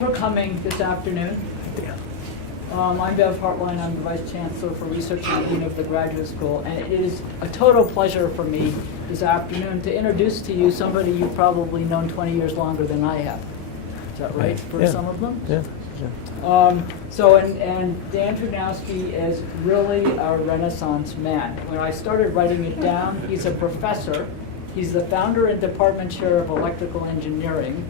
For coming this afternoon. I'm Bev Hartline. I'm the Vice Chancellor for Research and Dean of the Graduate School, and it is a total pleasure for me this afternoon to introduce to you somebody you've probably known 20 years longer than I have. Is that right for some of them? Yeah. And Dan Trudnowski is really a Renaissance man. When I started writing it down, he's a professor. He's the founder and department chair of electrical engineering.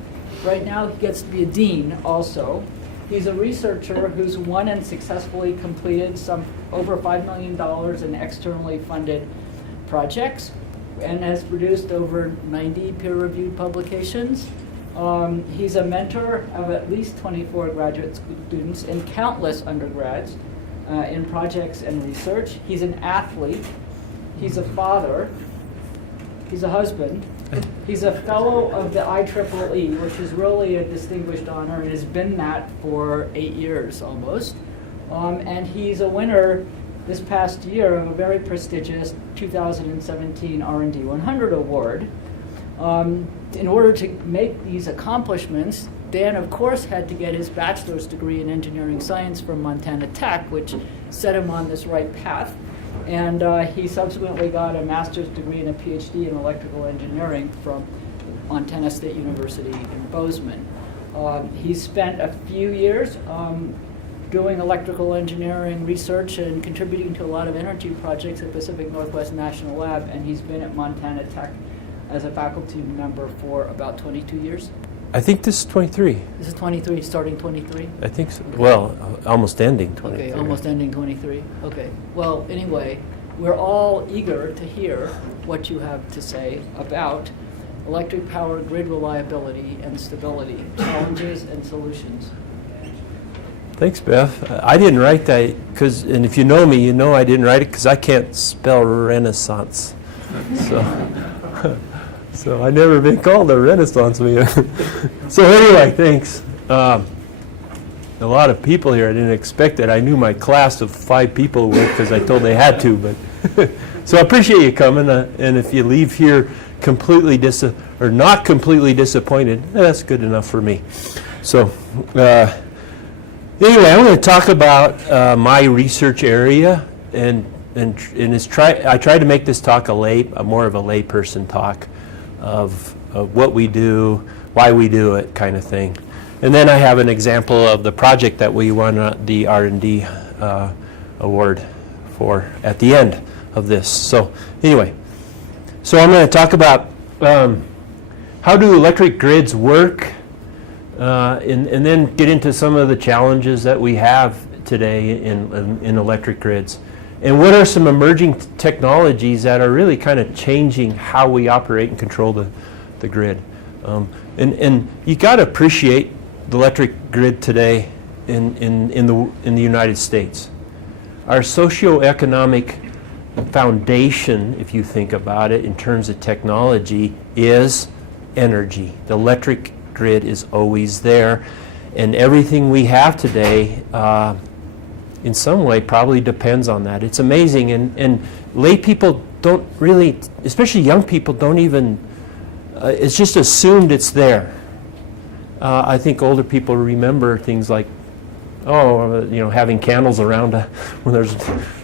Right now, he gets to be a dean also. He's a researcher who's won and successfully completed some over $5 million in externally funded projects and has produced over 90 peer-reviewed publications. He's a mentor of at least 24 graduate students and countless undergrads in projects and research. He's an athlete. He's a father. He's a husband. He's a fellow of the IEEE, which is really a distinguished honor and has been that for 8 years almost. And he's a winner this past year of a very prestigious 2017 R&D 100 award. In order to make these accomplishments, Dan, of course, had to get his bachelor's degree in engineering science from Montana Tech, which set him on this right path. And he subsequently got a master's degree and a PhD in electrical engineering from Montana State University in Bozeman. He spent a few years doing electrical engineering research and contributing to a lot of energy projects at Pacific Northwest National Lab, and he's been at Montana Tech as a faculty member for about 22 years. I think this is 23. This is 23, starting 23? I think so. Well, almost ending 23. Okay, almost ending 23. Okay. Well, anyway, we're all eager to hear what you have to say about electric power grid reliability and stability, challenges and solutions. Thanks, Beth. I didn't write that because, and if you know me, you know I didn't write it because I can't spell Renaissance. So I've never been called a Renaissance man. So anyway, thanks. A lot of people here. I didn't expect it. I knew my class of 5 people would because I told they had to. But so I appreciate you coming. And if you leave here completely not completely disappointed, that's good enough for me. So anyway, I'm going to talk about my research area, and I tried to make this talk more of a layperson talk of what we do, why we do it, kind of thing. And then I have an example of the project that we won the R&D award for at the end of this. So anyway, so I'm going to talk about how do electric grids work, and then get into some of the challenges that we have today in electric grids. And what are some emerging technologies that are really kind of changing how we operate and control the grid? And you got to appreciate the electric grid today in the United States. Our socioeconomic foundation, if you think about it in terms of technology, is energy. The electric grid is always there, and everything we have today in some way probably depends on that. It's amazing, and lay people don't really, especially young people, don't even, it's just assumed it's there. I think older people remember things like, having candles around when there's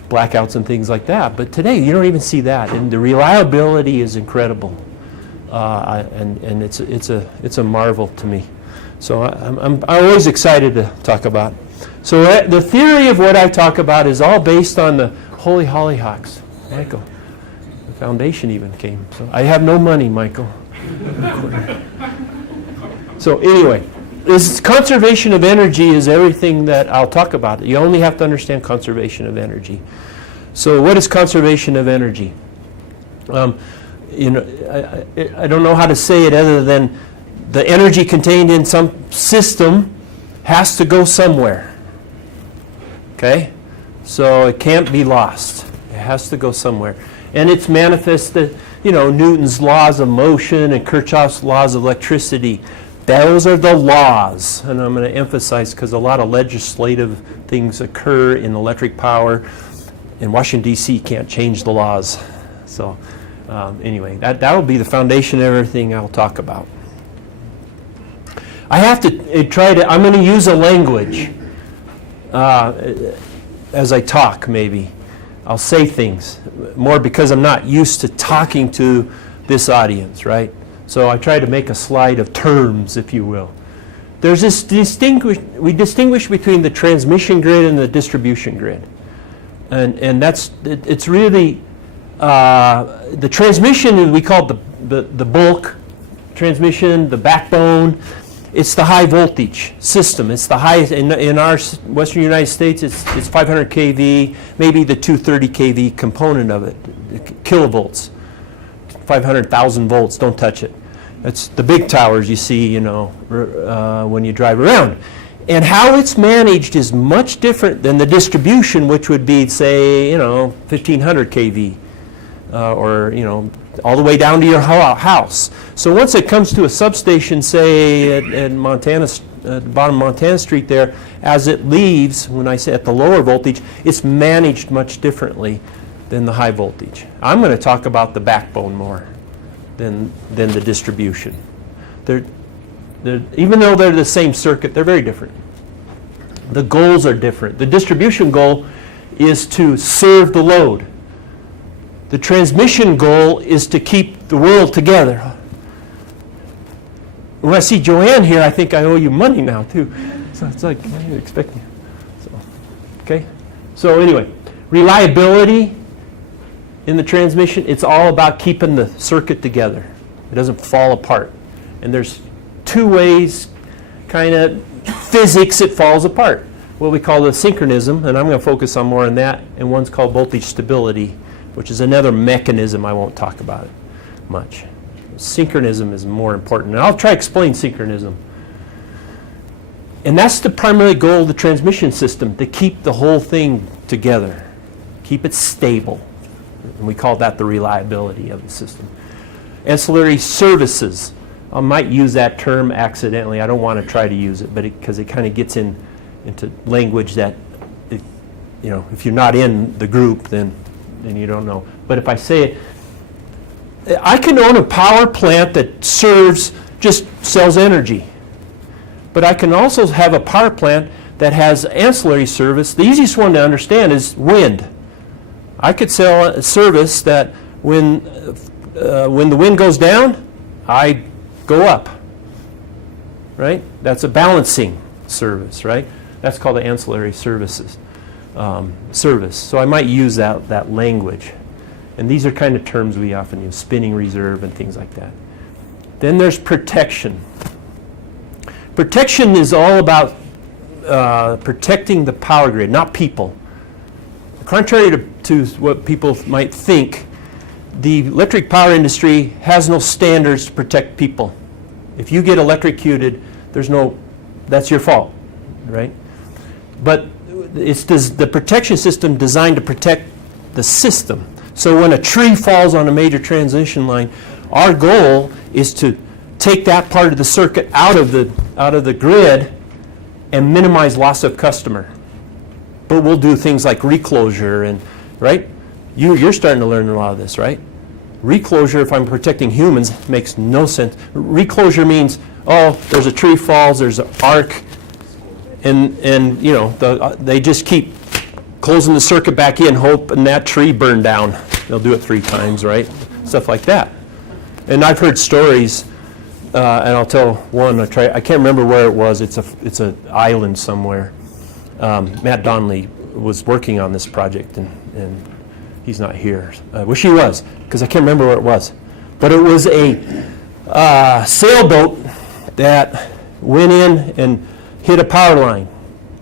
blackouts and things like that. But today, you don't even see that, and the reliability is incredible, and it's a marvel to me. So I'm always excited to talk about. So the theory of what I talk about is all based on the Holy Hollyhocks. Michael, the foundation even came. So I have no money, Michael. So anyway, this conservation of energy is everything that I'll talk about. You only have to understand conservation of energy. So what is conservation of energy? I don't know how to say it other than the energy contained in some system has to go somewhere. Okay? So it can't be lost. It has to go somewhere. And it's manifested, Newton's laws of motion and Kirchhoff's laws of electricity. Those are the laws. And I'm going to emphasize because a lot of legislative things occur in electric power. And Washington, D.C. can't change the laws. So anyway, that will be the foundation of everything I'll talk about. I have to I'm going to use a language as I talk, maybe. I'll say things more because I'm not used to talking to this audience, right? So I try to make a slide of terms, if you will. There's this we distinguish between the transmission grid and the distribution grid. And it's really, the transmission, we call it the bulk transmission, the backbone. It's the high voltage system. It's the highest, in our western United States, it's 500 kV, maybe the 230 kV component of it, kilovolts, 500,000 volts, don't touch it. That's the big towers you see, when you drive around. And how it's managed is much different than the distribution, which would be, say, 1,500 kV, or, all the way down to your house. So once it comes to a substation, say, at Montana, the bottom of Montana Street there, as it leaves, when I say at the lower voltage, it's managed much differently than the high voltage. I'm going to talk about the backbone more than the distribution. Even though they're the same circuit, they're very different. The goals are different. The distribution goal is to serve the load. The transmission goal is to keep the world together. When I see Joanne here, I think I owe you money now, too. So it's like, what are you expecting? Okay? So anyway, reliability in the transmission, it's all about keeping the circuit together. It doesn't fall apart. And there's two ways, kind of physics, it falls apart. What we call the synchronism, and I'm going to focus on more on that, and one's called voltage stability, which is another mechanism. I won't talk about it much. Synchronism is more important. And I'll try to explain synchronism. And that's the primary goal of the transmission system, to keep the whole thing together, keep it stable. And we call that the reliability of the system. Ancillary services. I might use that term accidentally. I don't want to try to use it, but because it kind of gets into language that, if you're not in the group, then you don't know. But if I say it, I can own a power plant that just sells energy. But I can also have a power plant that has ancillary service. The easiest one to understand is wind. I could sell a service that when the wind goes down, I go up, right? That's a balancing service, right? That's called the ancillary services. Service. So I might use that language. And these are kind of terms we often use, spinning reserve and things like that. Then there's protection. Protection is all about protecting the power grid, not people. Contrary to what people might think, the electric power industry has no standards to protect people. If you get electrocuted, that's your fault, right? But it's the protection system designed to protect the system. So when a tree falls on a major transmission line, our goal is to take that part of the circuit out of the grid and minimize loss of customer. But we'll do things like reclosure and, right? You're starting to learn a lot of this, right? Reclosure, if I'm protecting humans, makes no sense. Reclosure means, there's a tree falls, there's an arc, and they just keep closing the circuit back in, hoping that tree burned down. They'll do it 3 times, right? Stuff like that. And I've heard stories, and I'll tell one. I can't remember where it was. It's an island somewhere. Matt Donnelly was working on this project, and he's not here. I wish he was, because I can't remember where it was. But it was a sailboat that went in and hit a power line.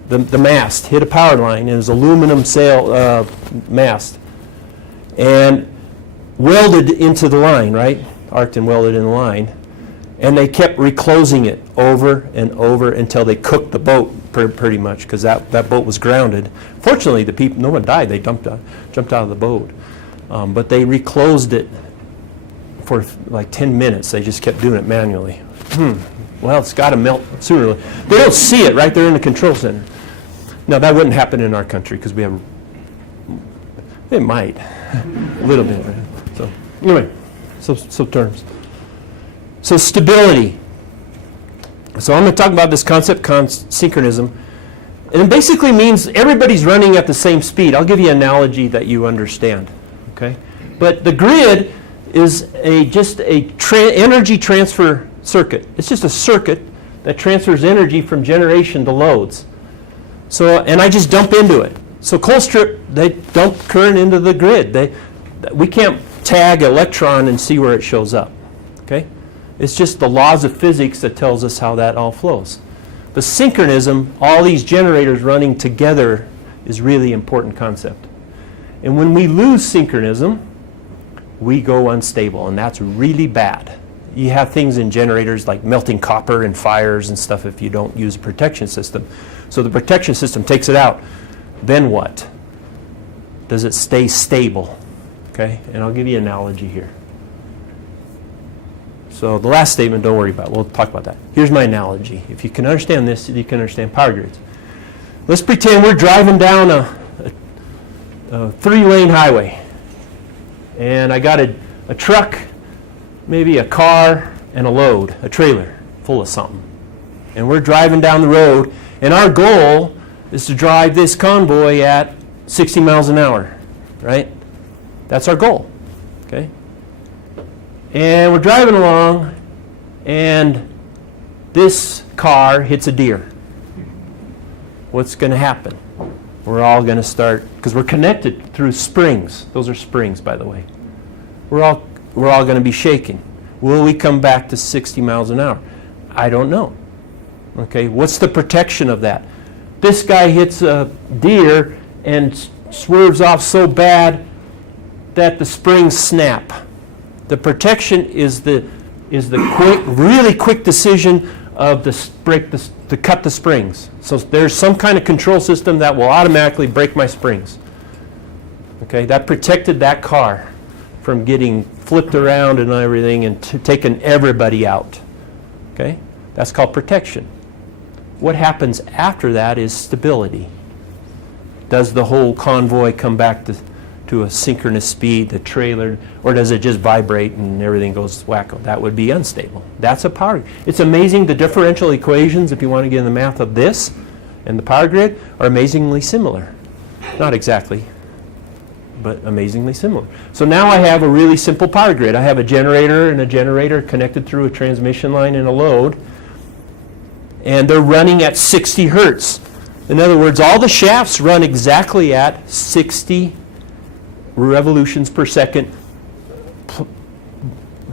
The mast hit a power line, and it was aluminum sail mast, and welded into the line, right? Arced and welded in the line. And they kept reclosing it over and over until they cooked the boat pretty much, because that boat was grounded. Fortunately, no one died. They jumped out of the boat. But they reclosed it for like 10 minutes. They just kept doing it manually. Well, it's got to melt sooner or later. They don't see it, right? They're in the control center. Now, that wouldn't happen in our country because we have, it might, a little bit. Right? So, anyway, so terms. So stability. So I'm going to talk about this concept, synchronism. And it basically means everybody's running at the same speed. I'll give you an analogy that you understand. Okay? But the grid is just a energy transfer circuit. It's just a circuit that transfers energy from generation to loads. So, and I just dump into it. So Colstrip, they dump current into the grid. We can't tag electron and see where it shows up. Okay? It's just the laws of physics that tells us how that all flows. But synchronism, all these generators running together, is really important concept. And when we lose synchronism, we go unstable, and that's really bad. You have things in generators like melting copper and fires and stuff if you don't use a protection system. So the protection system takes it out. Then what? Does it stay stable? Okay, and I'll give you an analogy here. So the last statement, don't worry about it. We'll talk about that. Here's my analogy. If you can understand this, you can understand power grids. Let's pretend we're driving down a 3-lane highway. And I got a truck, maybe a car, and a load, a trailer full of something. And we're driving down the road, and our goal is to drive this convoy at 60 miles an hour, right? That's our goal, okay? And we're driving along, and this car hits a deer. What's going to happen? We're all going to start, because we're connected through springs. Those are springs, by the way. We're all going to be shaking. Will we come back to 60 miles an hour? I don't know. Okay, what's the protection of that? This guy hits a deer and swerves off so bad that the springs snap. The protection is the quick, really quick decision of to cut the springs. So there's some kind of control system that will automatically break my springs. Okay, that protected that car from getting flipped around and everything and taking everybody out. Okay, that's called protection. What happens after that is stability. Does the whole convoy come back to a synchronous speed, the trailer, or does it just vibrate and everything goes wacko? That would be unstable. That's a power grid. It's amazing the differential equations, if you want to get in the math of this and the power grid, are amazingly similar. Not exactly, but amazingly similar. So now I have a really simple power grid. I have a generator and a generator connected through a transmission line and a load, and they're running at 60 hertz. In other words, all the shafts run exactly at 60 revolutions per second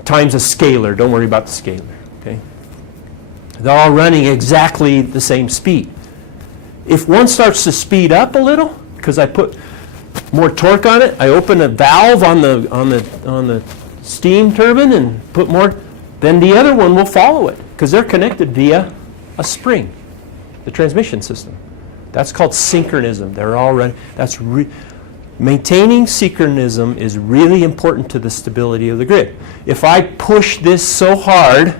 times a scalar. Don't worry about the scalar. Okay? They're all running exactly the same speed. If one starts to speed up a little, because I put more torque on it, I open a valve on the steam turbine and put more, then the other one will follow it, because they're connected via a spring, the transmission system. That's called synchronism. They're all running. Maintaining synchronism is really important to the stability of the grid. If I push this so hard,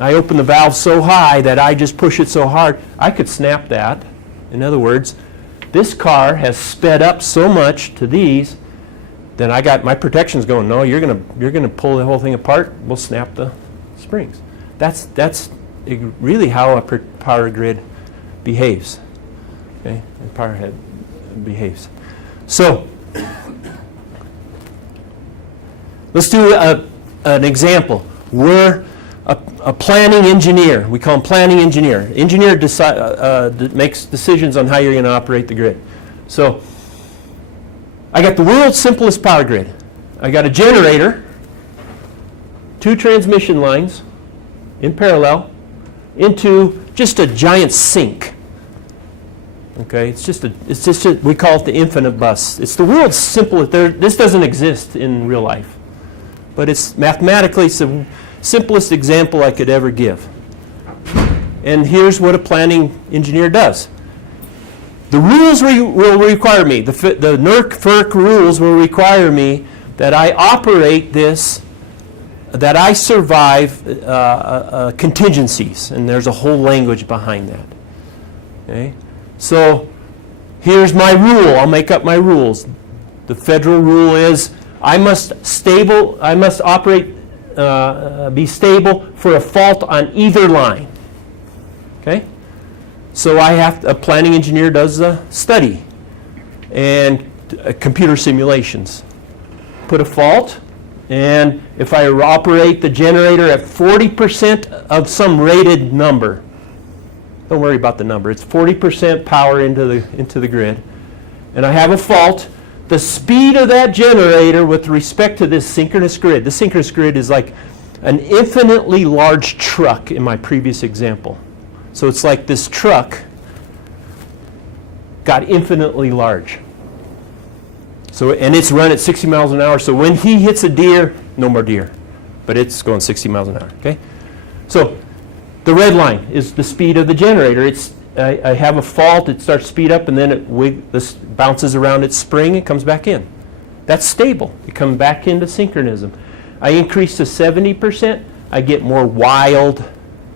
I open the valve so high that I just push it so hard, I could snap that. In other words, this car has sped up so much to these, then I got my protection's going, no, you're gonna pull the whole thing apart, we'll snap the springs. That's really how a power grid behaves. Okay, a power head behaves. So let's do an example. We're a planning engineer. We call him planning engineer. Engineer makes decisions on how you're going to operate the grid. So I got the world's simplest power grid. I got a generator, 2 transmission lines in parallel into just a giant sink. Okay, it's just we call it the infinite bus. It's the world's simplest. This doesn't exist in real life, but it's mathematically the simplest example I could ever give. And here's what a planning engineer does. The rules will require me. The NERC-FERC rules will require me that I operate this, that I survive contingencies, and there's a whole language behind that. Okay. So here's my rule. I'll make up my rules. The federal rule is I must operate be stable for a fault on either line. Okay? So a planning engineer does a study and computer simulations. Put a fault, and if I operate the generator at 40% of some rated number, don't worry about the number, it's 40% power into the grid, and I have a fault, the speed of that generator with respect to this synchronous grid, the synchronous grid is like an infinitely large truck in my previous example. So it's like this truck got infinitely large. So, and it's run at 60 miles an hour, so when he hits a deer, no more deer. But it's going 60 miles an hour, okay? So the red line is the speed of the generator. I have a fault, it starts to speed up, and then this bounces around its spring and comes back in. That's stable. It comes back into synchronism. I increase to 70%, I get more wild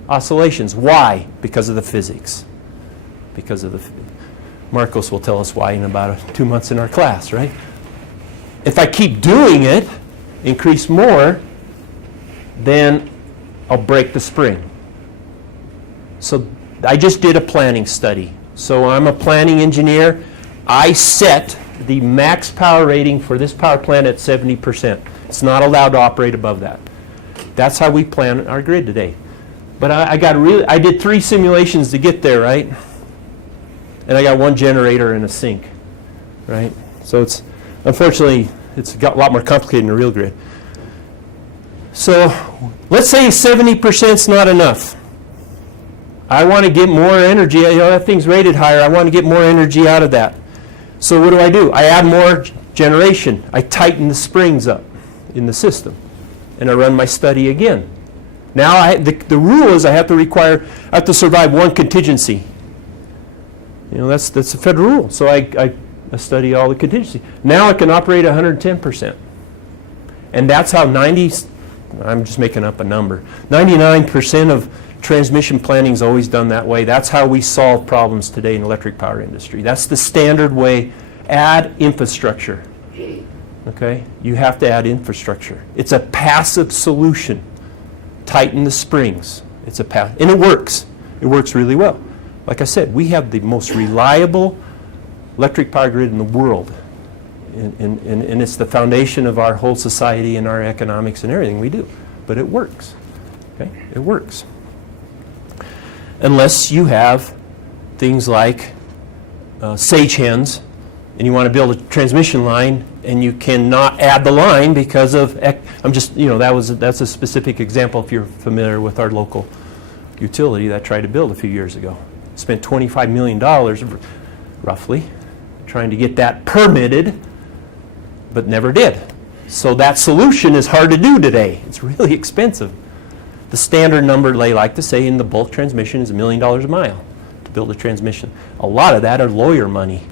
oscillations. Why? Because of the physics. Marcos will tell us why in about 2 months in our class, right? If I keep doing it, increase more, then I'll break the spring. So I just did a planning study. So I'm a planning engineer. I set the max power rating for this power plant at 70%. It's not allowed to operate above that. That's how we plan our grid today. But I did 3 simulations to get there, right? And I got 1 generator and a sink, right? So unfortunately, it's got a lot more complicated in the real grid. So let's say 70% is not enough. I want to get more energy. That thing's rated higher. I want to get more energy out of that. So what do? I add more generation. I tighten the springs up in the system. And I run my study again. Now the rule is I have to survive 1 contingency. That's a federal rule. So I study all the contingency. Now I can operate 110%. And that's how I'm just making up a number, 99% of transmission planning is always done that way. That's how we solve problems today in the electric power industry. That's the standard way. Add infrastructure. Okay? You have to add infrastructure. It's a passive solution. Tighten the springs. And it works. It works really well. Like I said, we have the most reliable electric power grid in the world. And it's the foundation of our whole society and our economics and everything we do. But it works. Okay? It works. Unless you have things like sage hens, and you want to build a transmission line, and you cannot add the line because of, that's a specific example if you're familiar with our local utility that tried to build a few years ago. Spent $25 million, roughly, trying to get that permitted, but never did. So that solution is hard to do today. It's really expensive. The standard number they like to say in the bulk transmission is $1 million a mile to build a transmission. A lot of that are lawyer money,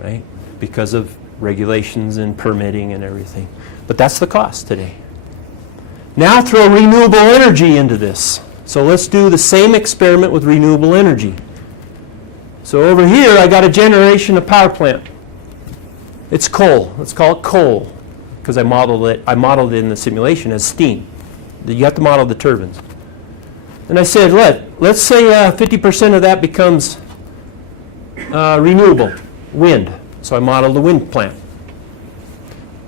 right? Because of regulations and permitting and everything. But that's the cost today. Now throw renewable energy into this. So let's do the same experiment with renewable energy. So over here I got a generation of power plant. It's coal. Let's call it coal because I modeled it in the simulation as steam. You have to model the turbines. And I said, let's say 50% of that becomes renewable, wind. So I modeled the wind plant.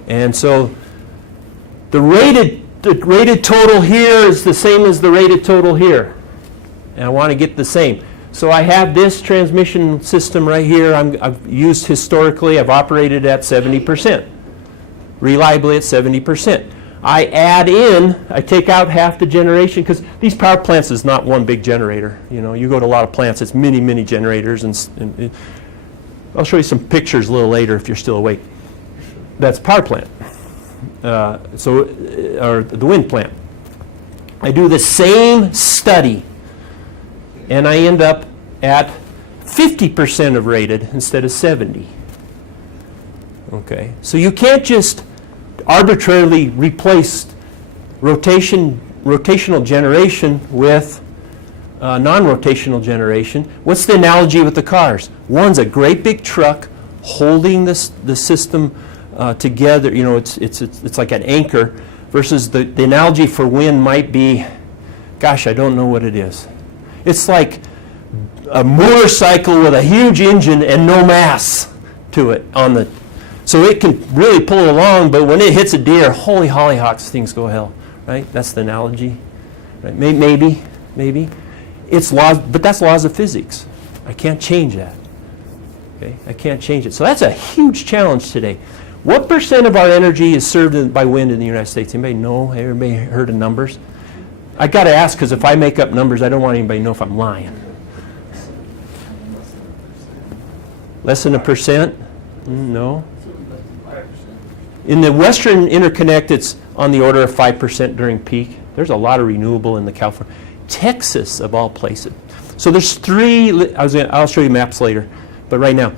And so the rated total here is the same as the rated total here. And I want to get the same. So I have this transmission system right here I've used historically. I've operated at 70%. Reliably at 70%. I add in, I take out half the generation, because these power plants is not one big generator. You go to a lot of plants, it's many, many generators. And I'll show you some pictures a little later if you're still awake. That's power plant. Or the wind plant. I do the same study, and I end up at 50% of rated instead of 70. Okay, so you can't just arbitrarily replace rotational generation with non-rotational generation. What's the analogy with the cars? One's a great big truck holding the system together. It's like an anchor versus the analogy for wind might be, gosh, I don't know what it is. It's like a motorcycle with a huge engine and no mass to it on the, so it can really pull along, but when it hits a deer, holy hollyhocks, things go hell, right? That's the analogy, right? Maybe. It's laws, but that's laws of physics. I can't change that. Okay, I can't change it. So that's a huge challenge today. What percent of our energy is served by wind in the United States? Anybody know? Everybody heard of numbers? I got to ask because if I make up numbers, I don't want anybody to know if I'm lying. Less than 1%? No. In the Western Interconnect, it's on the order of 5% during peak. There's a lot of renewable in the California. Texas, of all places. So there's three, I'll show you maps later, but right now,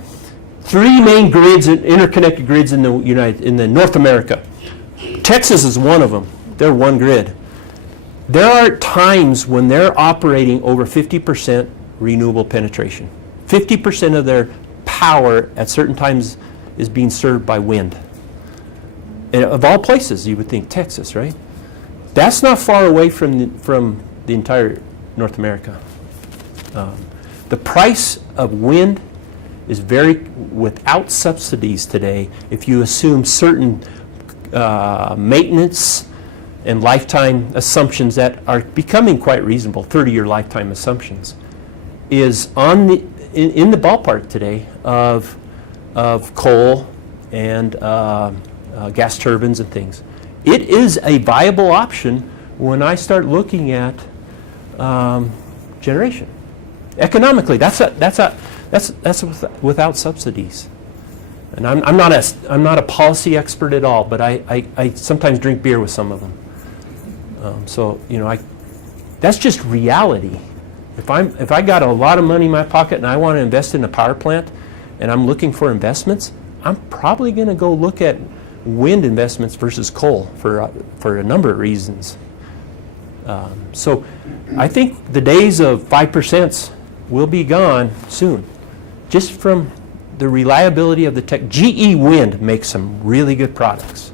three main grids, interconnected grids in the North America. Texas is one of them. They're one grid. There are times when they're operating over 50% renewable penetration. 50% of their power at certain times is being served by wind. And of all places, you would think Texas, right? That's not far away from the entire North America. The price of wind is without subsidies today, if you assume certain maintenance and lifetime assumptions that are becoming quite reasonable, 30-year lifetime assumptions, is in the ballpark today of coal and gas turbines and things. It is a viable option when I start looking at generation. Economically, that's without subsidies. And I'm not a policy expert at all, but I sometimes drink beer with some of them. So that's just reality. If I got a lot of money in my pocket and I want to invest in a power plant, and I'm looking for investments, I'm probably going to go look at wind investments versus coal for a number of reasons. So I think the days of 5% will be gone soon, just from the reliability of the tech. GE Wind makes some really good products,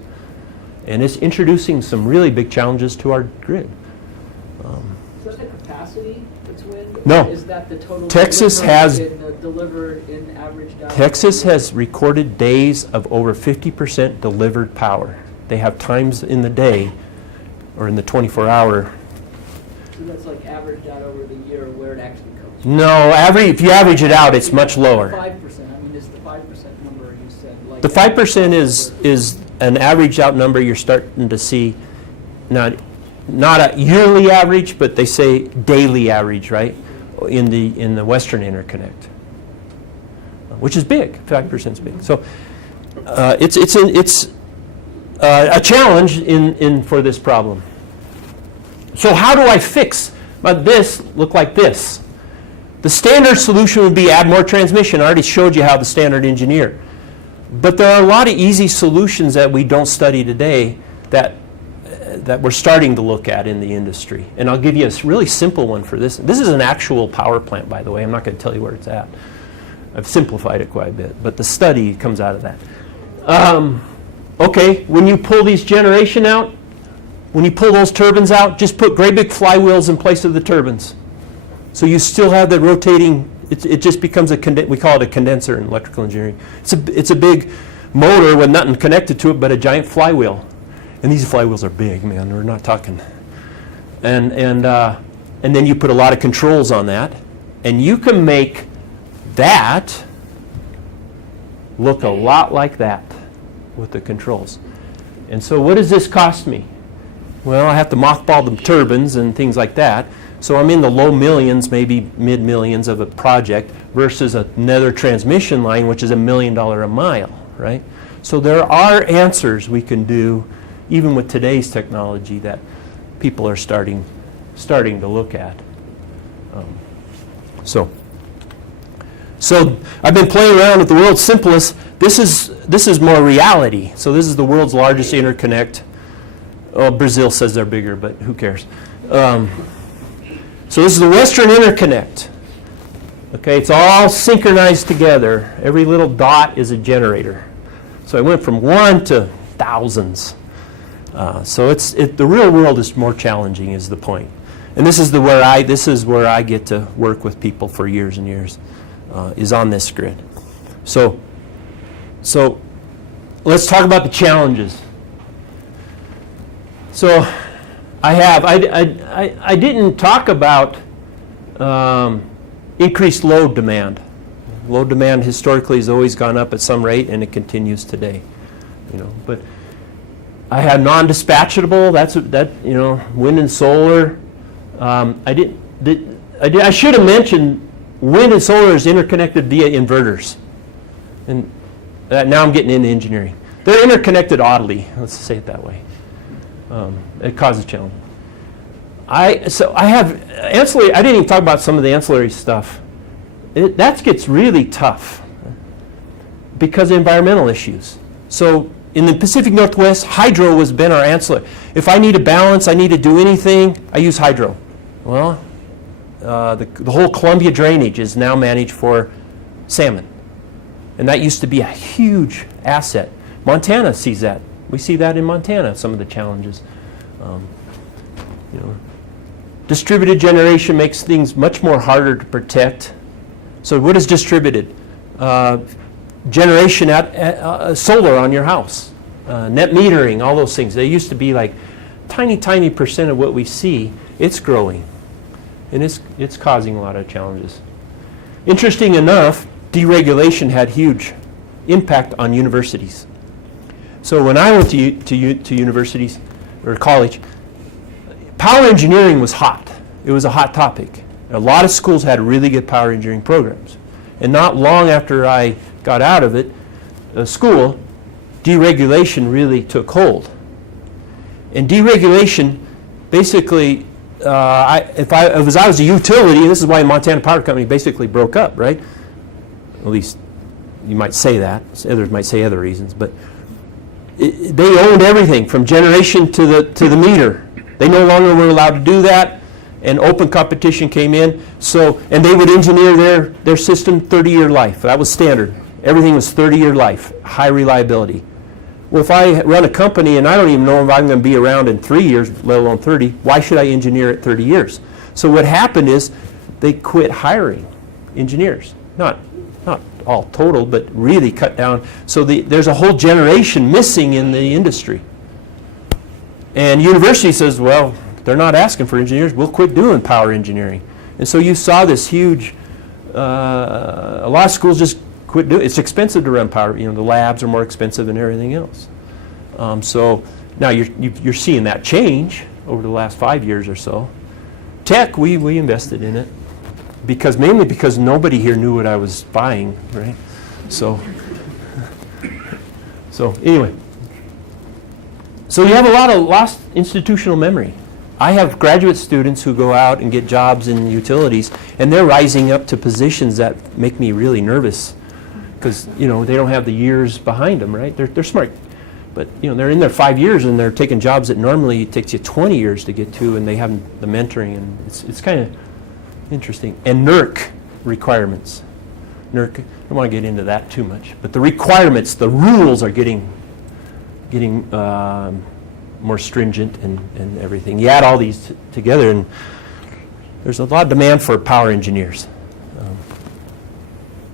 and it's introducing some really big challenges to our grid. Is that the capacity that's wind? No. Is that the total Texas has delivered in averaged out? Texas has recorded days of over 50% delivered power. They have times in the day or in the 24-hour. So that's like averaged out over the year where it actually comes. No, if you average it out, it's much lower. 5%. I mean, is the 5% number you said like? The 5% is an average out number you're starting to see, not a yearly average, but they say daily average, right? In the Western Interconnect, which is big. 5% is big. So it's a challenge for this problem. So how do I fix this? Look like this. The standard solution would be add more transmission. I already showed you how the standard engineer. But there are a lot of easy solutions that we don't study today that we're starting to look at in the industry. And I'll give you a really simple one for this. This is an actual power plant, by the way. I'm not going to tell you where it's at. I've simplified it quite a bit, but the study comes out of that. Okay, when you pull these generation out, when you pull those turbines out, just put great big flywheels in place of the turbines. So you still have the rotating, it just becomes we call it a condenser in electrical engineering. It's a big motor with nothing connected to it but a giant flywheel. And these flywheels are big, man, we're not talking. And then you put a lot of controls on that, and you can make that look a lot like that with the controls. And so what does this cost me? Well, I have to mothball the turbines and things like that. So I'm in the low millions, maybe mid-millions of a project versus another transmission line, which is $1 million a mile, right? So there are answers we can do, even with today's technology, that people are starting to look at. So I've been playing around with the world's simplest. This is more reality. So this is the world's largest interconnect. Oh, Brazil says they're bigger, but who cares? So this is the Western Interconnect. Okay, it's all synchronized together. Every little dot is a generator. So I went from 1 to thousands. So the real world is more challenging is the point. And this is where I get to work with people for years and years, is on this grid. So let's talk about the challenges. So I didn't talk about increased load demand. Load demand historically has always gone up at some rate, and it continues today. But I had non-dispatchable. Wind and solar. I should have mentioned wind and solar is interconnected via inverters, and now I'm getting into engineering. They're interconnected oddly. Let's say it that way. It causes challenge. I have ancillary. I didn't even talk about some of the ancillary stuff. That gets really tough because of environmental issues. So in the Pacific Northwest, hydro has been our ancillary. If I need a balance, I need to do anything, I use hydro. Well, the whole Columbia drainage is now managed for salmon. And that used to be a huge asset. Montana sees that. We see that in Montana, some of the challenges. Distributed generation makes things much more harder to protect. So what is distributed? Generation at solar on your house, net metering, all those things. They used to be like tiny percent of what we see. It's growing, and it's causing a lot of challenges. Interesting enough, deregulation had huge impact on universities. So when I went to universities or college, power engineering was hot. It was a hot topic. A lot of schools had really good power engineering programs. And not long after I got out of it, school, deregulation really took hold. And deregulation, basically, if I was a utility, and this is why Montana Power Company basically broke up, right? At least you might say that. Others might say other reasons, but they owned everything from generation to the meter. They no longer were allowed to do that, and open competition came in. And they would engineer their system 30-year life. That was standard. Everything was 30-year life, high reliability. Well, if I run a company and I don't even know if I'm going to be around in 3 years, let alone 30, why should I engineer it 30 years? So what happened is they quit hiring engineers. Not all total, but really cut down. So there's a whole generation missing in the industry. And university says, well, they're not asking for engineers, we'll quit doing power engineering. And so you saw this huge, a lot of schools just quit doing it. It's expensive to run power, the labs are more expensive than everything else. So now you're seeing that change over the last 5 years or so. Tech, we invested in it. Mainly because nobody here knew what I was buying, right? So anyway. So you have a lot of lost institutional memory. I have graduate students who go out and get jobs in utilities, and they're rising up to positions that make me really nervous because, they don't have the years behind them, right? They're smart. But, they're in there 5 years and they're taking jobs that normally it takes you 20 years to get to, and they have the mentoring, and it's kind of interesting. And NERC requirements. NERC, I don't want to get into that too much, but the requirements, the rules are getting more stringent and everything. You add all these together, and there's a lot of demand for power engineers.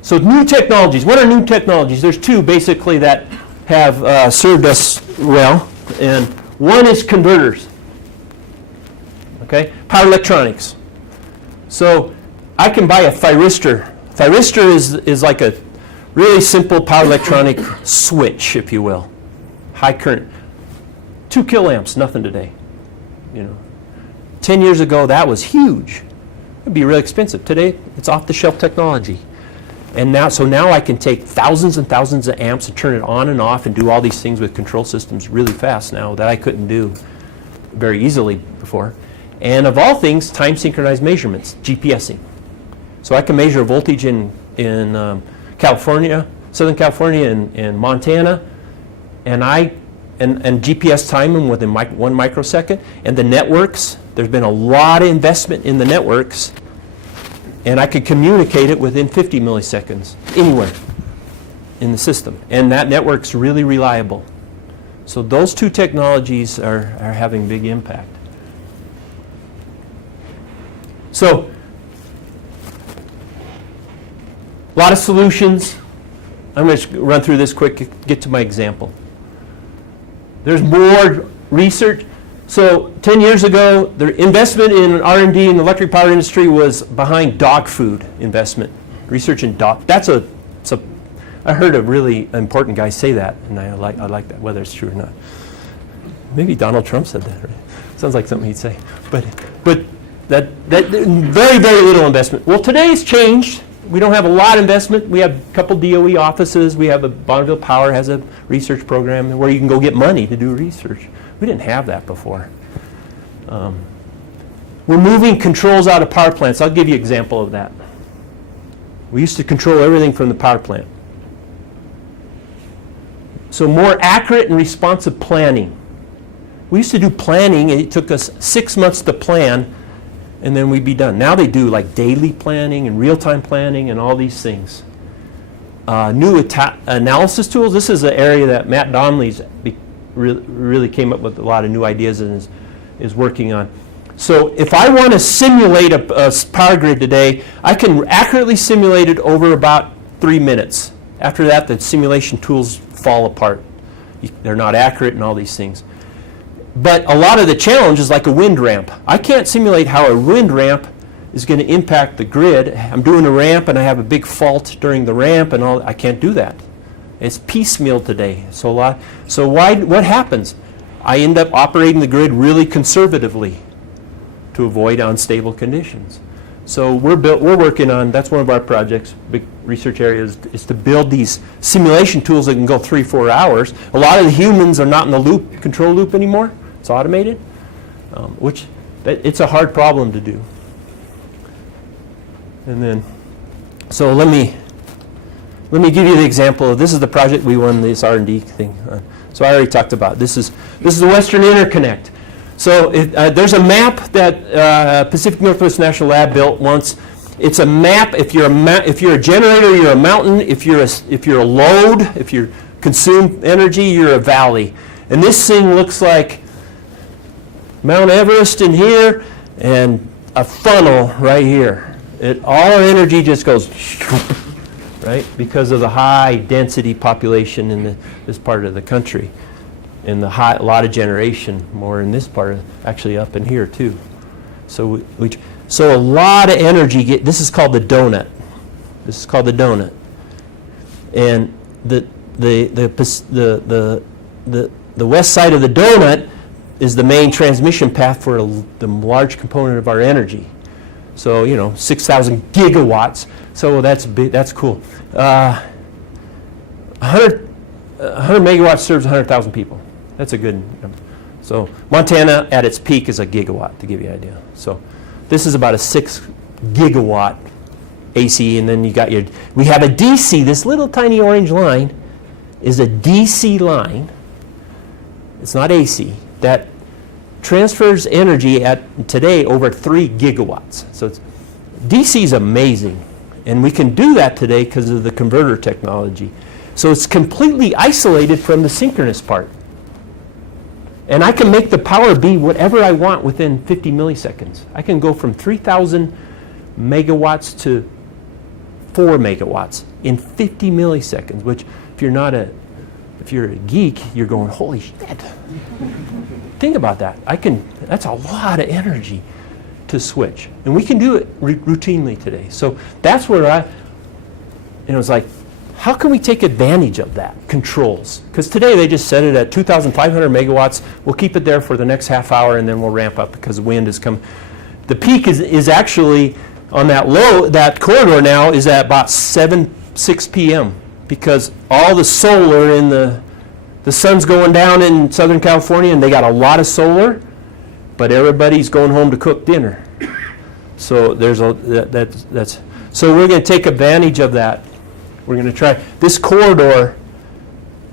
So new technologies. What are new technologies? There's two basically that have served us well, and one is converters. Okay, power electronics. So I can buy a thyristor. Thyristor is like a really simple power electronic switch, if you will. High current. 2 kiloamps, nothing today. 10 years ago, that was huge. It'd be really expensive. Today, it's off-the-shelf technology. And now I can take thousands and thousands of amps and turn it on and off and do all these things with control systems really fast now that I couldn't do very easily before. And of all things, time synchronized measurements, GPSing. So I can measure voltage in California, Southern California and Montana, and GPS time them within 1 microsecond. And the networks, there's been a lot of investment in the networks, and I could communicate it within 50 milliseconds anywhere in the system. And that network's really reliable. So those two technologies are having big impact. So, a lot of solutions. I'm going to run through this quick, get to my example. There's more research. So 10 years ago, the investment in R&D in the electric power industry was behind dog food investment. Research in dog. I heard a really important guy say that, and I like that, whether it's true or not. Maybe Donald Trump said that, right? Sounds like something he'd say. But that very, very little investment. Well, today it's changed. We don't have a lot of investment. We have a couple DOE offices. We have Bonneville Power has a research program where you can go get money to do research. We didn't have that before. We're moving controls out of power plants. I'll give you an example of that. We used to control everything from the power plant. So more accurate and responsive planning. We used to do planning, and it took us 6 months to plan, and then we'd be done. Now they do like daily planning and real-time planning and all these things. New analysis tools. This is an area that Matt Donnelly's really came up with a lot of new ideas and is working on. So if I want to simulate a power grid today, I can accurately simulate it over about 3 minutes. After that, the simulation tools fall apart. They're not accurate and all these things. But a lot of the challenge is like a wind ramp. I can't simulate how a wind ramp is going to impact the grid. I'm doing a ramp and I have a big fault during the ramp and all. I can't do that. It's piecemeal today. So what happens? I end up operating the grid really conservatively to avoid unstable conditions. So we're working on, that's one of our projects, big research areas, is to build these simulation tools that can go 3-4 hours. A lot of the humans are not in the control loop anymore. It's automated, it's a hard problem to do. And then, so let me give you the example of, this is the project we won this R&D thing on. So I already talked about, this is the Western Interconnect. So there's a map that Pacific Northwest National Lab built once. It's a map. If you're a generator, you're a mountain. If you're a load, if you consume energy, you're a valley. And this thing looks like Mount Everest in here and a funnel right here. All our energy just goes right because of the high density population in this part of the country. And a lot of generation more in this part, actually up in here too. So so a lot of energy. This is called the donut. This is called the donut. And the west side of the donut is the main transmission path for the large component of our energy. So 6,000 gigawatts. So that's big. That's cool. 100 megawatts serves 100,000 people. That's a good number. So Montana at its peak is a gigawatt, to give you an idea. So this is about a 6 gigawatt AC, and then we have a DC. This little tiny orange line is a DC line. It's not AC. That transfers energy at today over 3 gigawatts. So DC is amazing, and we can do that today because of the converter technology. So it's completely isolated from the synchronous part. And I can make the power be whatever I want within 50 milliseconds. I can go from 3,000 megawatts to 4 megawatts in 50 milliseconds, which if you're a geek, you're going, holy shit. Think about that. That's a lot of energy to switch. And we can do it routinely today. So that's where it's like, how can we take advantage of that? Controls. Because today they just set it at 2,500 megawatts. We'll keep it there for the next half hour and then we'll ramp up because wind is coming. The peak is actually on that corridor now is at about 6 p.m. because all the solar in the sun's going down in Southern California and they got a lot of solar, but everybody's going home to cook dinner. So so we're going to take advantage of that. We're going to try. This corridor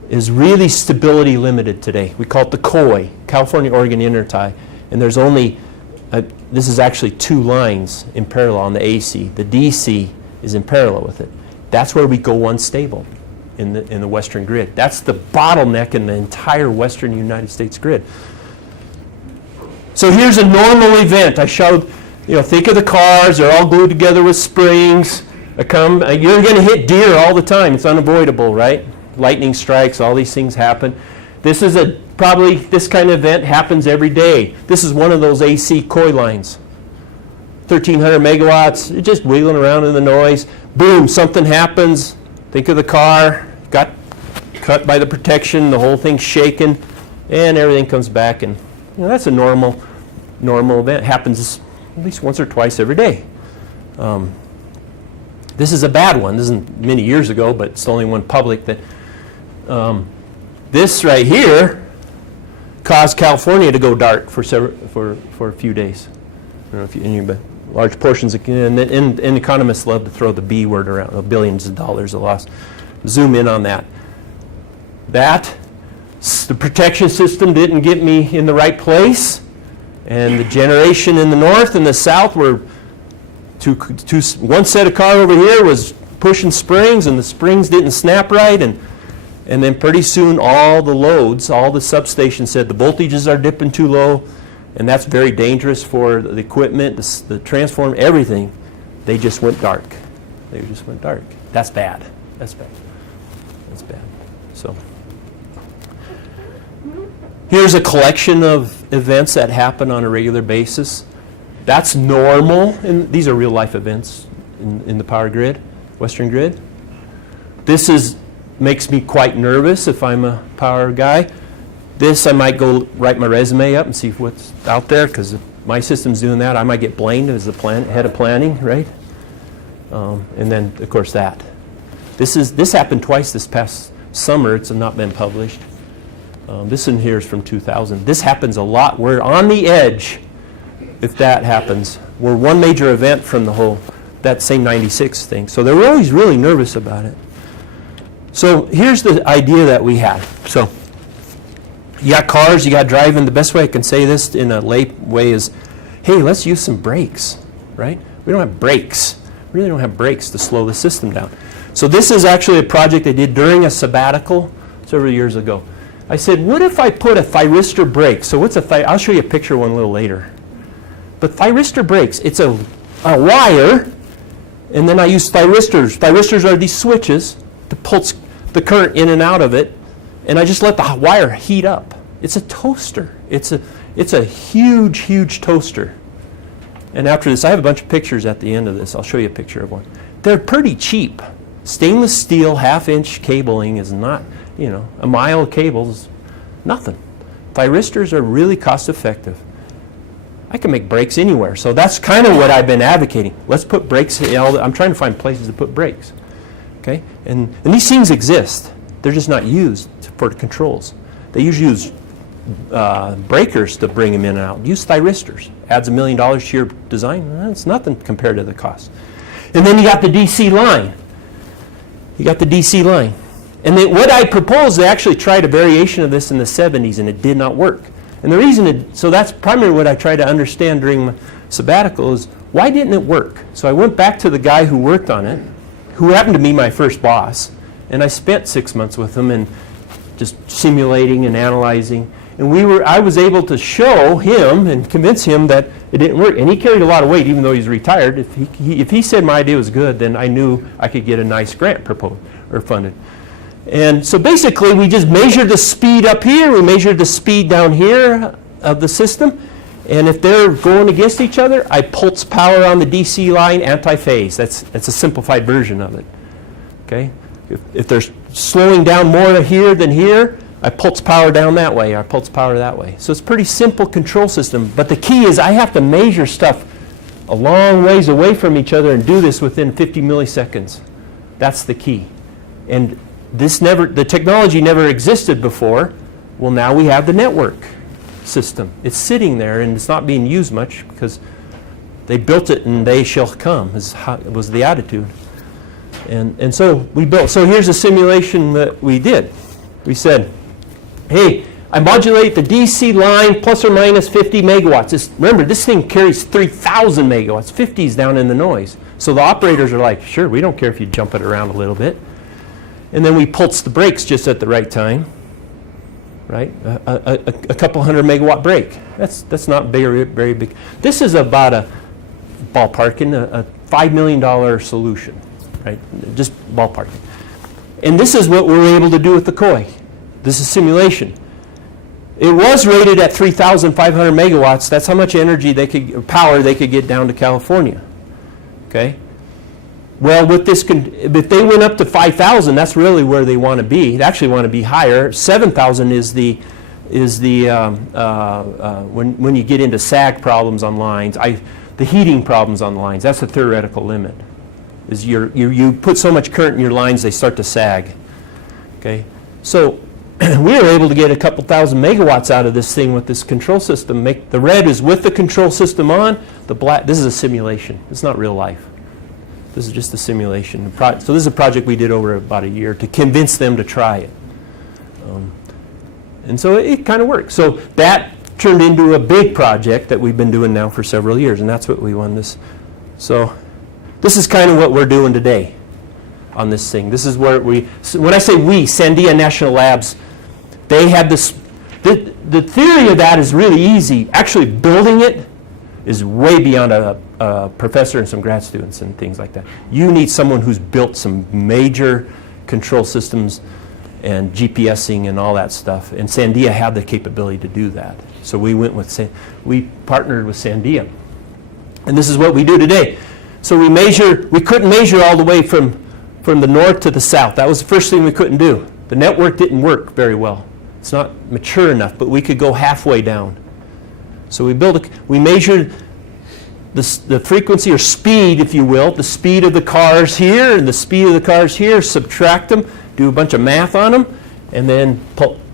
is really stability limited today. We call it the COI, California-Oregon Intertie, and there's only, this is actually 2 lines in parallel on the AC. The DC is in parallel with it. That's where we go unstable. in the western grid. That's the bottleneck in the entire western United States grid. So here's a normal event. I showed, think of the cars, they're all glued together with springs. You're going to hit deer all the time. It's unavoidable, right? Lightning strikes, all these things happen. This is probably this kind of event happens every day. This is one of those AC coil lines. 1,300 megawatts, you're just wiggling around in the noise. Boom, something happens. Think of the car, got cut by the protection, the whole thing's shaken, and everything comes back. And that's a normal event. Happens at least once or twice every day. This is a bad one. This isn't many years ago, but it's the only one public that. This right here caused California to go dark for a few days. I don't know if anybody. Large portions, and economists love to throw the B word around, billions of dollars of loss. Zoom in on that. The protection system didn't get me in the right place, and the generation in the north and the south were one set of car over here was pushing springs, and the springs didn't snap right, and then pretty soon all the loads, all the substations said the voltages are dipping too low. And that's very dangerous for the equipment, the transformer, everything. They just went dark. That's bad. That's bad. So here's a collection of events that happen on a regular basis. That's normal, and these are real life events in the power grid, western grid. This makes me quite nervous if I'm a power guy. This, I might go write my resume up and see what's out there, because if my system's doing that, I might get blamed as the head of planning, right? And then, of course, that. This happened twice this past summer. It's not been published. This in here is from 2000. This happens a lot. We're on the edge if that happens. We're one major event from that same 96 thing. So they were always really nervous about it. So here's the idea that we had. So you got cars, you got driving. The best way I can say this in a lay way is, hey, let's use some brakes, right? We don't have brakes. We really don't have brakes to slow the system down. So this is actually a project I did during a sabbatical several years ago. I said, what if I put a thyristor brake? So what's I'll show you a picture one a little later. But thyristor brakes, it's a wire, and then I use thyristors. Thyristors are these switches to pulse the current in and out of it. And I just let the wire heat up. It's a toaster. It's a huge, huge toaster. And after this, I have a bunch of pictures at the end of this. I'll show you a picture of one. They're pretty cheap. Stainless steel, half-inch cabling is not, a mile of cable is nothing. Thyristors are really cost-effective. I can make brakes anywhere. So that's kind of what I've been advocating. Let's put brakes. I'm trying to find places to put brakes. Okay? And these things exist. They're just not used for controls. They usually use breakers to bring them in and out. Use thyristors. Adds $1 million to your design. It's nothing compared to the cost. And then you got the DC line. And then what I proposed, they actually tried a variation of this in the 70s, and it did not work. And the reason, so that's primarily what I tried to understand during my sabbatical is, why didn't it work? So I went back to the guy who worked on it, who happened to be my first boss, and I spent 6 months with him and just simulating and analyzing. And I was able to show him and convince him that it didn't work. And he carried a lot of weight, even though he's retired. If he said my idea was good, then I knew I could get a nice grant proposed or funded. And so basically, we just measured the speed up here. We measured the speed down here of the system. And if they're going against each other, I pulse power on the DC line anti-phase. That's a simplified version of it. Okay? If they're slowing down more here than here, I pulse power down that way, or I pulse power that way. So it's a pretty simple control system. But the key is I have to measure stuff a long ways away from each other and do this within 50 milliseconds. That's the key. And the technology never existed before. Well, now we have the network system. It's sitting there and it's not being used much because they built it and they shall come, was the attitude. And so we built. So here's a simulation that we did. We said, hey, I modulate the DC line plus or minus 50 megawatts. Remember, this thing carries 3,000 megawatts. 50 is down in the noise. So the operators are like, sure, we don't care if you jump it around a little bit. and then we pulse the brakes just at the right time, right? A couple 100 megawatt brake. That's not very, very big. This is about a ballparking, a $5 million solution, right? Just ballparking. And this is what we were able to do with the COI. This is simulation. It was rated at 3,500 megawatts. That's how much energy power they could get down to California. Okay. Well, with this, if they went up to 5,000, that's really where they want to be. They actually want to be higher. 7,000 is when you get into sag problems on lines, the heating problems on lines. That's the theoretical limit. Is you put so much current in your lines, they start to sag. Okay. So we were able to get a couple thousand megawatts out of this thing with this control system. The red is with the control system on. The black, this is a simulation. It's not real life. This is just a simulation. So this is a project we did over about a year to convince them to try it. And so it kind of worked. So that turned into a big project that we've been doing now for several years, and that's what we won this. So this is kind of what we're doing today on this thing. This is where when I say we, Sandia National Labs, they had this, the theory of that is really easy. Actually building it is way beyond a professor and some grad students and things like that. You need someone who's built some major control systems and GPSing and all that stuff. And Sandia had the capability to do that. So we partnered with Sandia. And this is what we do today. So we couldn't measure all the way from the north to the south. That was the first thing we couldn't do. The network didn't work very well. It's not mature enough, but we could go halfway down. So we measured the frequency or speed, if you will, the speed of the cars here and the speed of the cars here, subtract them, do a bunch of math on them, and then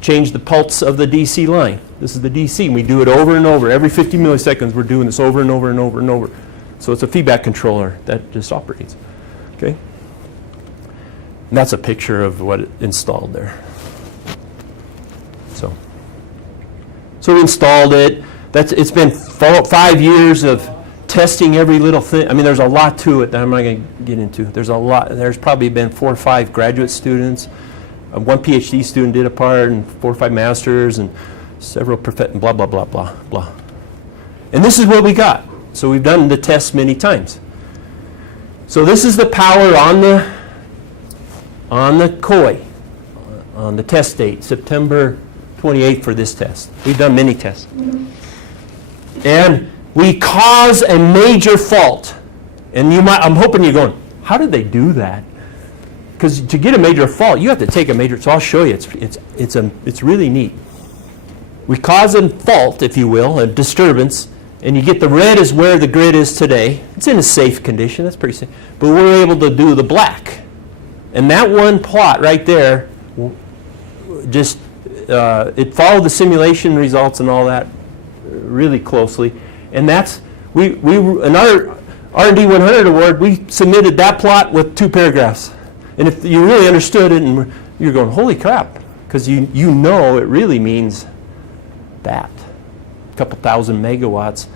change the pulse of the DC line. This is the DC, and we do it over and over. Every 50 milliseconds, we're doing this over and over and over and over. So it's a feedback controller that just operates. Okay? And that's a picture of what it installed there. So we installed it. It's been 5 years of testing every little thing. I mean, there's a lot to it that I'm not going to get into. There's a lot. There's probably been 4 or 5 graduate students. One PhD student did a part, and 4 or 5 masters, and several blah, blah, blah, blah, blah. And this is what we got. So we've done the tests many times. So this is the power on the COI, on the test date, September 28th for this test. We've done many tests. And we cause a major fault. And I'm hoping you're going, how did they do that? Because to get a major fault, you have to take a major, so I'll show you. It's really neat. We cause a fault, if you will, a disturbance, and you get the red is where the grid is today. It's in a safe condition, that's pretty safe. But we're able to do the black. And that one plot right there, just it followed the simulation results and all that really closely. And that's, in our R&D 100 award, we submitted that plot with 2 paragraphs. And if you really understood it, and you're going, holy crap, because you know it really means that. A couple thousand megawatts.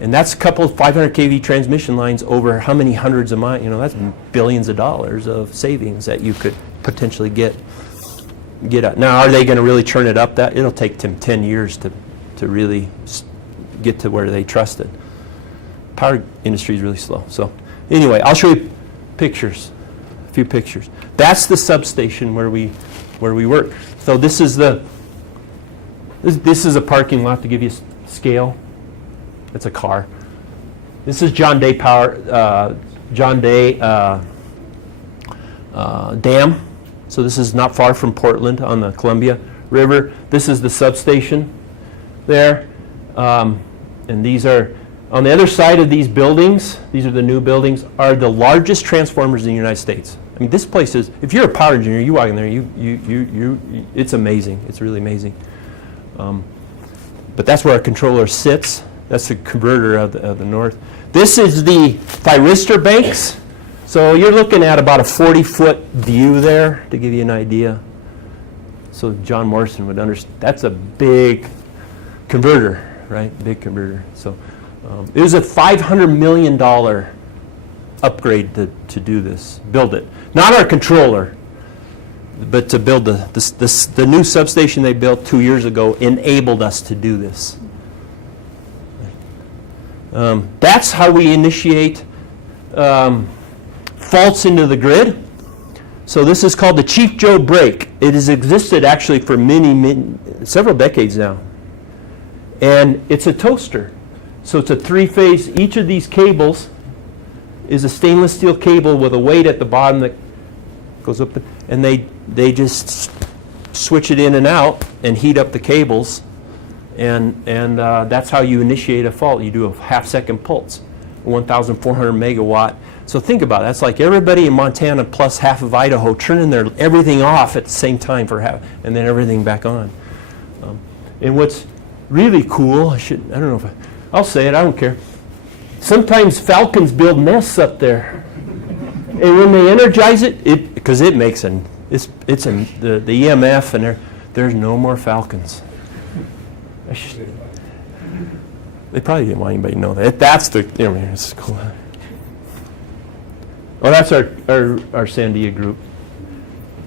And that's a couple of 500 kV transmission lines over how many hundreds of miles, that's billions of dollars of savings that you could potentially get at. Now, are they going to really churn it up? It'll take them 10 years to really get to where they trust it. Power industry is really slow. So anyway, I'll show you pictures, a few pictures. That's the substation where we work. So this is a parking lot to give you scale. It's a car. This is John Day Dam. So this is not far from Portland on the Columbia River. This is the substation there. And these are, on the other side of these buildings, these are the new buildings, are the largest transformers in the United States. I mean, this place is, if you're a power engineer, you walk in there, it's amazing. It's really amazing. But that's where our controller sits. That's the converter of the north. This is the thyristor banks. So you're looking at about a 40-foot view there to give you an idea. So John Morrison would understand. That's a big converter, right? Big converter. So it was a $500 million upgrade to do this, build it. Not our controller. But to build the new substation they built 2 years ago enabled us to do this. That's how we initiate faults into the grid. So this is called the Chief Joe break. It has existed actually for several decades now. And it's a toaster. So it's a 3-phase. Each of these cables is a stainless steel cable with a weight at the bottom that goes up, and they just switch it in and out and heat up the cables, and that's how you initiate a fault. You do a half-second pulse, 1,400 megawatt. So think about it. That's like everybody in Montana plus half of Idaho turning everything off at the same time for half, and then everything back on. And what's really cool, I don't know if I'll say it. I don't care. Sometimes falcons build nests up there. And when they energize it, because it makes the EMF, and there's no more falcons. They probably didn't want anybody to know that. That's it's cool. Oh, that's our Sandia group.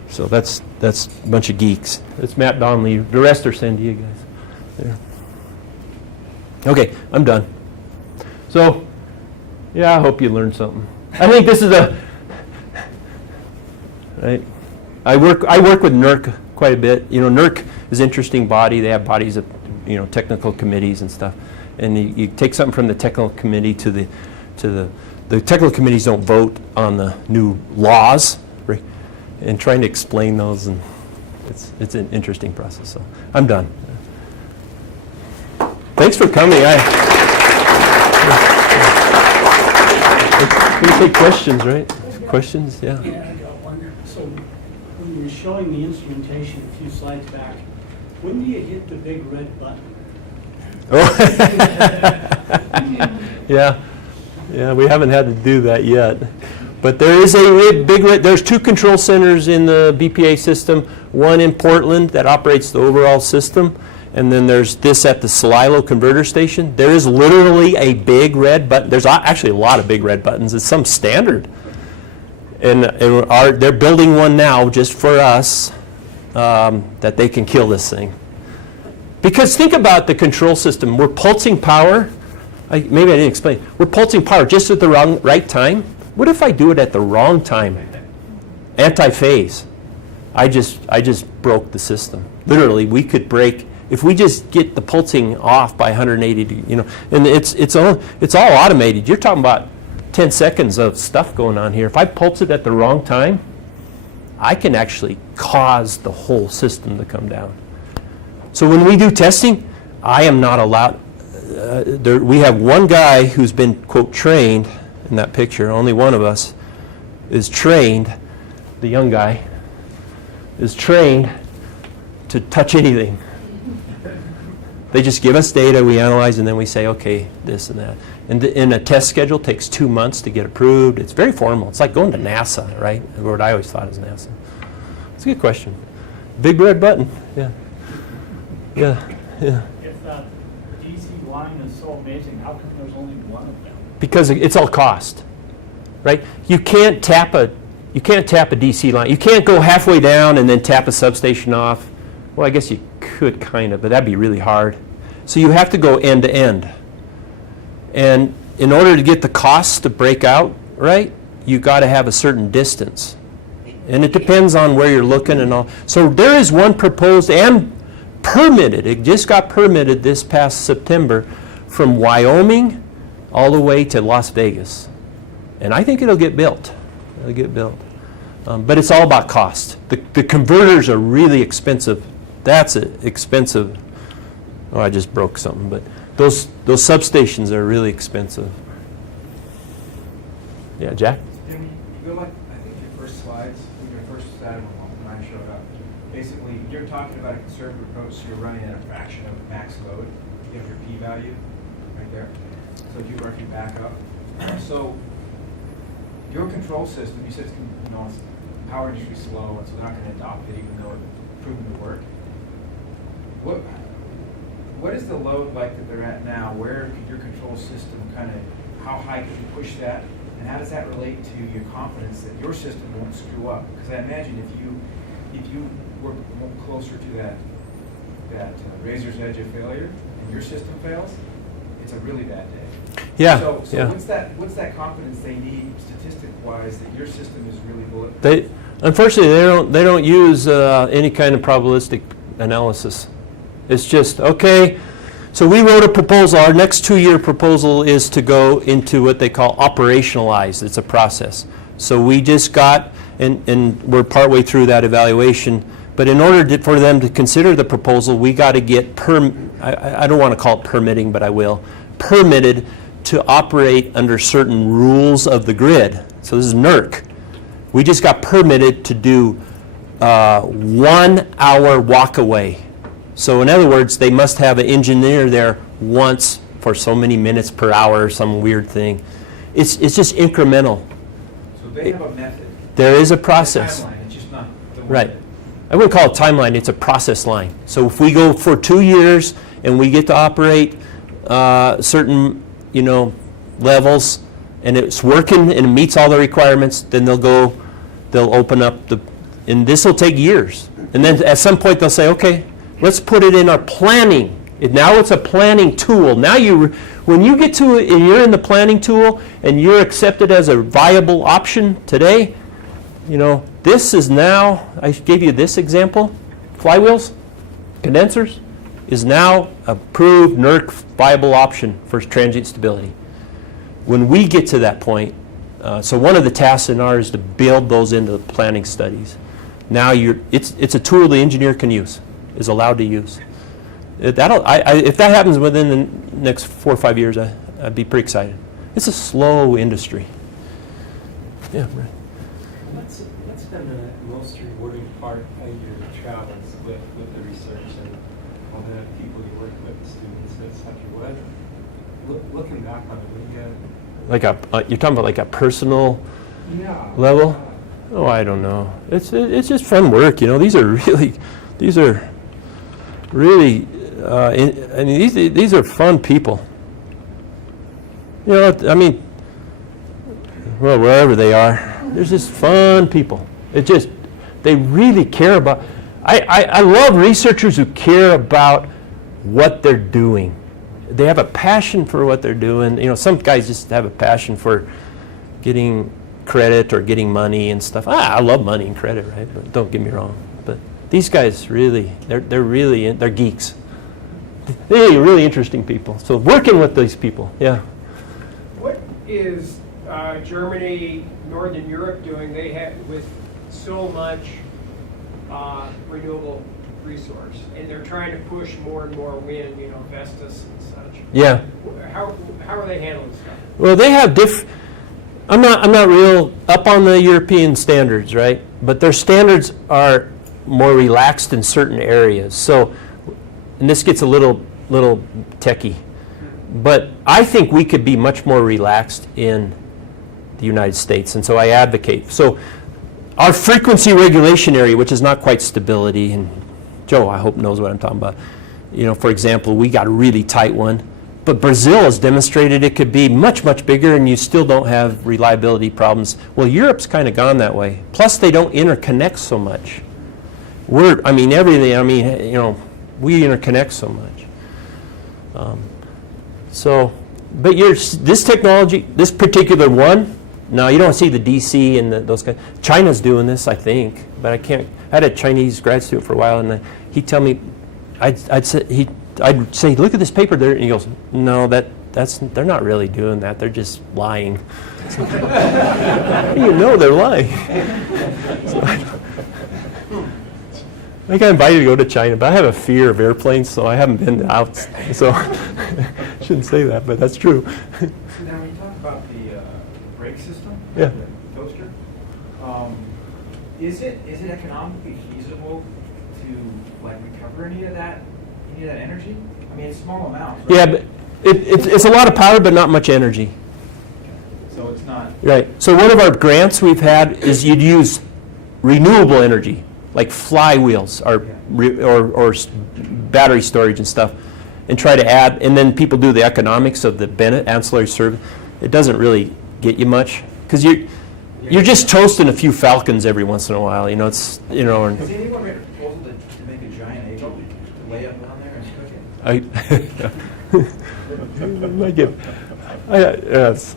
So that's a bunch of geeks. That's Matt Donnelly. The rest are Sandia guys. There. Okay, I'm done. So, yeah, I hope you learned something. I think this is right. I work with NERC quite a bit. NERC is an interesting body. They have bodies of, technical committees and stuff. And you take something from the technical committee to the technical committees don't vote on the new laws, right? And trying to explain those, and it's an interesting process. So I'm done. Thanks for coming. We can take questions, right? Questions, yeah. Yeah, I got one. So when you were showing the instrumentation a few slides back, when do you hit the big red button? Oh. Yeah, we haven't had to do that yet. But there is there's 2 control centers in the BPA system, one in Portland that operates the overall system, and then there's this at the Celilo converter station. There is literally a big red button. There's actually a lot of big red buttons. It's some standard. And they're building one now just for us that they can kill this thing. Because think about the control system. We're pulsing power. Maybe I didn't explain. We're pulsing power just at the right time. What if I do it at the wrong time? Anti-phase. I just broke the system. Literally, we could break. If we just get the pulsing off by 180, and it's all automated. You're talking about 10 seconds of stuff going on here. If I pulse it at the wrong time, I can actually cause the whole system to come down. So when we do testing, I am not allowed. We have one guy who's been, quote, trained in that picture. Only one of us is trained. The young guy is trained to touch anything. They just give us data, we analyze, and then we say, okay, this and that. And a test schedule takes 2 months to get approved. It's very formal. It's like going to NASA, right? The word I always thought is NASA. It's a good question. Big red button, yeah. Yeah. If that DC line is so amazing, how come there's only one of them? Because it's all cost, right? You can't tap a DC line. You can't go halfway down and then tap a substation off. Well, I guess you could kind of, but that'd be really hard. So you have to go end to end. And in order to get the costs to break out, right, you got to have a certain distance. And it depends on where you're looking and all. So there is one proposed and permitted. It just got permitted this past September from Wyoming all the way to Las Vegas. And I think it'll get built. It'll get built. But it's all about cost. The converters are really expensive. That's expensive. Oh, I just broke something. But those substations are really expensive. Yeah, Jack? Jim, you go like, I think your first slides, your first slide when I showed up. Basically, you're talking about a conservative approach, so you're running at a fraction of max load. You have your p-value right there. So if you work it back up. So your control system, you said it's, it's power industry slow, and so they're not going to adopt it even though it's proven to work. What is the load like that they're at now? Where could your control system how high could you push that? And how does that relate to your confidence that your system won't screw up? Because I imagine if you if you were closer to that razor's edge of failure, and your system fails, it's a really bad day. Yeah, So yeah. what's that confidence they need statistic-wise that your system is really bulletproof? Unfortunately, they don't use any kind of probabilistic analysis. It's just, okay, so we wrote a proposal. Our next 2-year proposal is to go into what they call operationalized. It's a process. So we just got, and we're partway through that evaluation, but in order for them to consider the proposal, we got to get, I don't want to call it permitting, but I will, permitted to operate under certain rules of the grid. So this is NERC. We just got permitted to do 1 hour walk away. So in other words, they must have an engineer there once for so many minutes per hour or some weird thing. It's just incremental. So they have a method. There is a process. Timeline, it's just not the one Right. that- I wouldn't call it timeline, it's a process line. So if we go for 2 years and we get to operate certain, levels, and it's working and it meets all the requirements, then they'll open up and this will take years. And then at some point they'll say, okay, let's put it in our planning. Now it's a planning tool. Now when you get to it and you're in the planning tool and you're accepted as a viable option today, this is now, I gave you this example, flywheels, condensers, is now approved NERC viable option for transient stability. When we get to that point, so one of the tasks in ours is to build those into the planning studies. Now it's a tool the engineer can use, is allowed to use. If that happens within the next 4 or 5 years, I'd be pretty excited. It's a slow industry. Yeah, right. What's been the most rewarding part of your travels with the research and all the people you work with, the students, etc.? Looking back on it, You're talking about like a personal yeah. level? Oh, I don't know. It's just fun work, These are really, these are fun people. Wherever they are, they're just fun people. They really care about, I love researchers who care about what they're doing. They have a passion for what they're doing. Some guys just have a passion for getting credit or getting money and stuff. I love money and credit, right? But don't get me wrong. But these guys really, they're geeks. They're really interesting people. So working with these people, yeah. What is Germany, Northern Europe doing? They have with so much renewable resource, and they're trying to push more and more wind, Vestas and such. Yeah. How are they handling stuff? Well, they have I'm not real up on the European standards, right? But their standards are more relaxed in certain areas. So, and this gets a little techie, but I think we could be much more relaxed in the United States, and so I advocate. So, our frequency regulation area, which is not quite stability, and Joe, I hope, knows what I'm talking about. For example, we got a really tight one. But Brazil has demonstrated it could be much, much bigger, and you still don't have reliability problems. Well, Europe's kind of gone that way. Plus, they don't interconnect so much. We interconnect so much. But this technology, this particular one, no, you don't see the DC and those guys. China's doing this, I think, but I can't. I had a Chinese grad student for a while, and he'd tell me, I'd say, look at this paper there, and he goes, no, they're not really doing that. They're just lying. So, how do you know they're lying? So I got invited to go to China, but I have a fear of airplanes, so I haven't been out. So shouldn't say that, but that's true. So now when you talk about the brake system, Yeah. the toaster, is it economically feasible to recover any of that energy? I mean, it's small amounts, right? Yeah, but it's a lot of power, but not much energy. So it's not. Right. So one of our grants we've had is you'd use renewable energy, like flywheels or battery storage and stuff, and try to add. And then people do the economics of the ancillary service. It doesn't really get you much because you're just toasting a few falcons every once in a while, you know, it's, you know, Has and anyone made a proposal to make a giant egg to lay up down there and cook it? I might get, yes.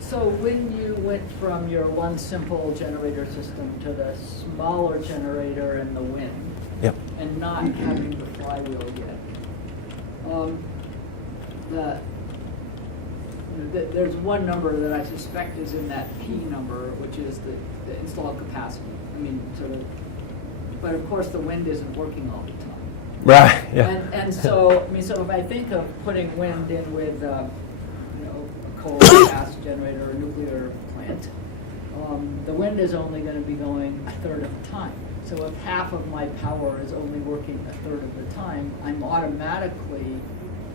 So when you went from your one simple generator system to the smaller generator and the wind, Yep. and not having the flywheel yet, there's one number that I suspect is in that P number, which is the installed capacity. I mean, sort of, but of course the wind isn't working all the time. Right, yeah. And so, I mean, so if I think of putting wind in with, you know, a coal, gas generator, or nuclear plant, the wind is only going to be going a third of the time. So if half of my power is only working a third of the time, I'm automatically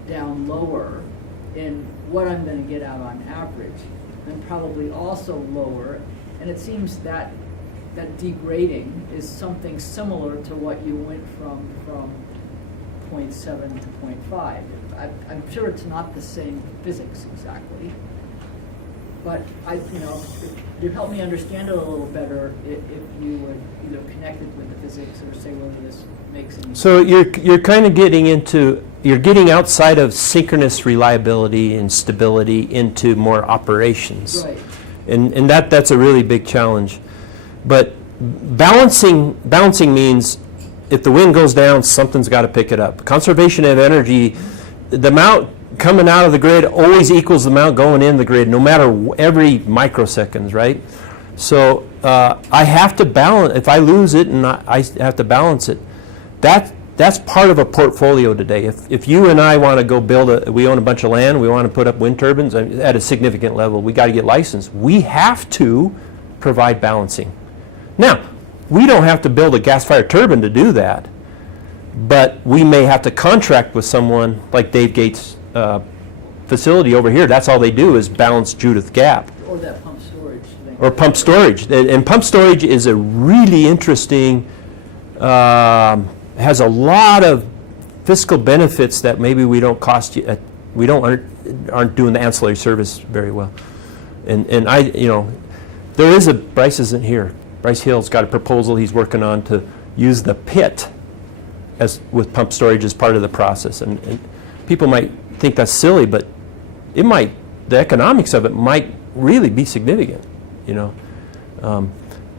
down lower in what I'm going to get out on average. I'm probably also lower, and it seems that degrading is something similar to what you went from 0.7 to 0.5. I'm sure it's not the same physics exactly, but you know, you help me understand it a little better if you would either connect it with the physics or say whether this makes any sense. So you're kind of you're getting outside of synchronous reliability and stability into more operations. Right. And that's a really big challenge. But balancing means if the wind goes down, something's got to pick it up. Conservation of energy, the amount coming out of the grid always equals the amount going in the grid, no matter every microseconds, right? So I have to balance. If I lose it, and I have to balance it. That's part of a portfolio today. If you and I want to go we own a bunch of land, we want to put up wind turbines at a significant level, we got to get licensed. We have to provide balancing. Now, we don't have to build a gas-fired turbine to do that, but we may have to contract with someone like Dave Gates' facility over here. That's all they do is balance Judith Gap. Or that pump storage thing. Or pump storage. And pump storage is a really interesting, has a lot of fiscal benefits that maybe we don't cost you, aren't doing the ancillary service very well. And I, you know, there is Bryce isn't here. Bryce Hill's got a proposal he's working on to use the pit with pump storage as part of the process. And people might think that's silly, but the economics of it might really be significant, you know.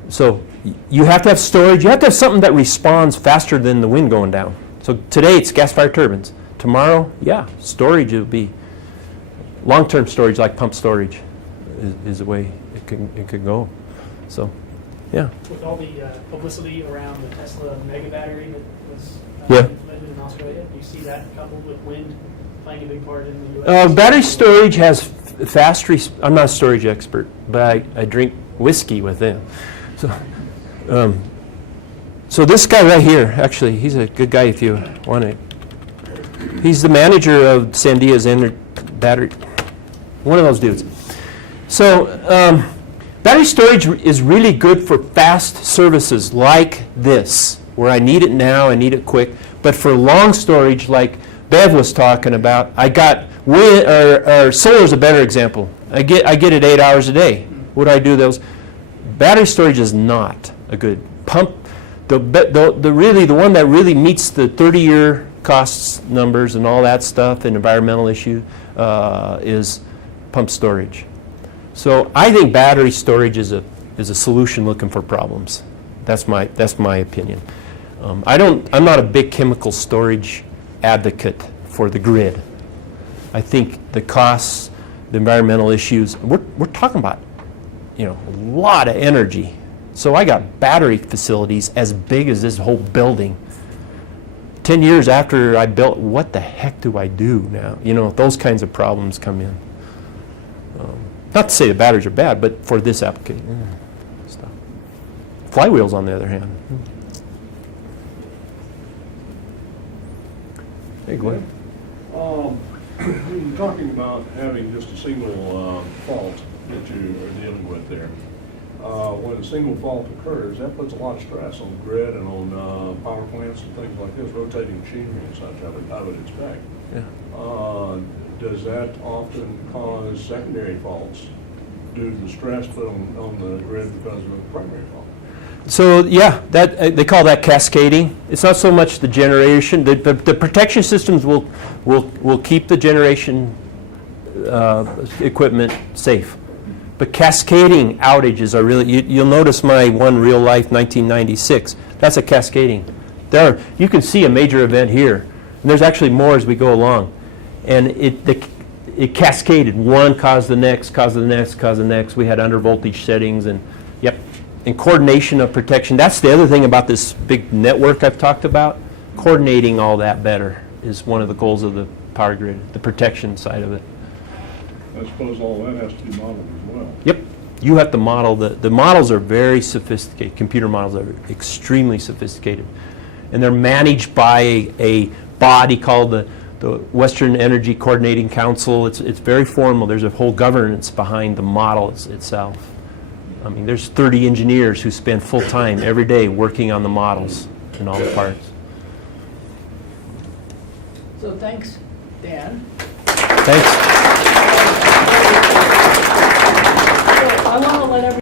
So you have to have storage. You have to have something that responds faster than the wind going down. So today it's gas-fired turbines. Tomorrow, yeah, storage will be long-term storage, like pump storage is the way it could go. So, yeah. With all the publicity around the Tesla mega battery that was Yeah. implemented in Australia, do you see that coupled with wind playing a big part in the U.S.? Battery storage has I'm not a storage expert, but I drink whiskey with them. So this guy right here, actually, he's a good guy if you want to. He's the manager of Sandia's battery, one of those dudes. So battery storage is really good for fast services like this, where I need it now, I need it quick. But for long storage, like Bev was talking about, I got wind, or solar is a better example. I get it 8 hours a day. What do I do those? Battery storage is not a good pump. The one that really meets the 30-year costs numbers and all that stuff and environmental issue is pump storage. So I think battery storage is a solution looking for problems. That's my opinion. I'm not a big chemical storage advocate for the grid. I think the costs, the environmental issues, we're talking about, you know, a lot of energy. So I got battery facilities as big as this whole building. 10 years after I built, what the heck do I do now? You know, those kinds of problems come in. Not to say the batteries are bad, but for this application. Stuff. Flywheels, on the other hand. Hey, go ahead. You're talking about having just a single fault that you are dealing with there. When a single fault occurs, that puts a lot of stress on the grid and on power plants and things like this, rotating machinery and such, I would expect. Yeah. does that often cause secondary faults due to the stress put on the grid because of the primary fault? So, yeah, that, they call that cascading. It's not so much the generation, the protection systems will keep the generation equipment safe. But cascading outages are really, you'll notice my one real life 1996, that's a cascading. You can see a major event here, and there's actually more as we go along. And it cascaded, one caused the next, caused the next, caused the next. We had under voltage settings and, yep. And coordination of protection, that's the other thing about this big network I've talked about. Coordinating all that better is one of the goals of the power grid, the protection side of it. I suppose all that has to be modeled as well. Yep, you have to model, the models are very sophisticated, computer models are extremely sophisticated. And they're managed by a body called the Western Energy Coordinating Council. It's very formal, there's a whole governance behind the model itself. I mean, there's 30 engineers who spend full time every day working on the models and all the parts. So thanks, Dan. Thanks. So I want to let everyone